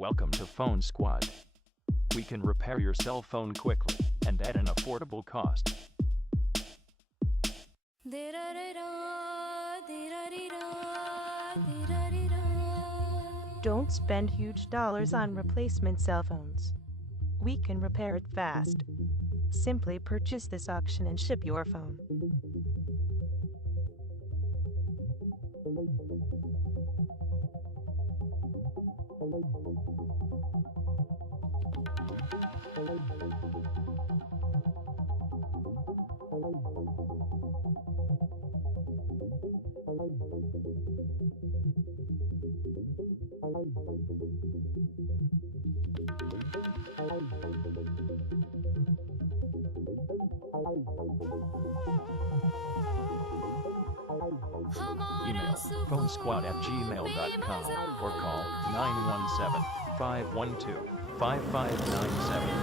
Welcome to PhoneSquad. We can repair your cell phone quickly and at an affordable cost. Don't spend huge dollars on replacement cell phones. We can repair it fast. Simply purchase this auction and ship your phone. Email phonesquad@gmail.com or call 917-512-5597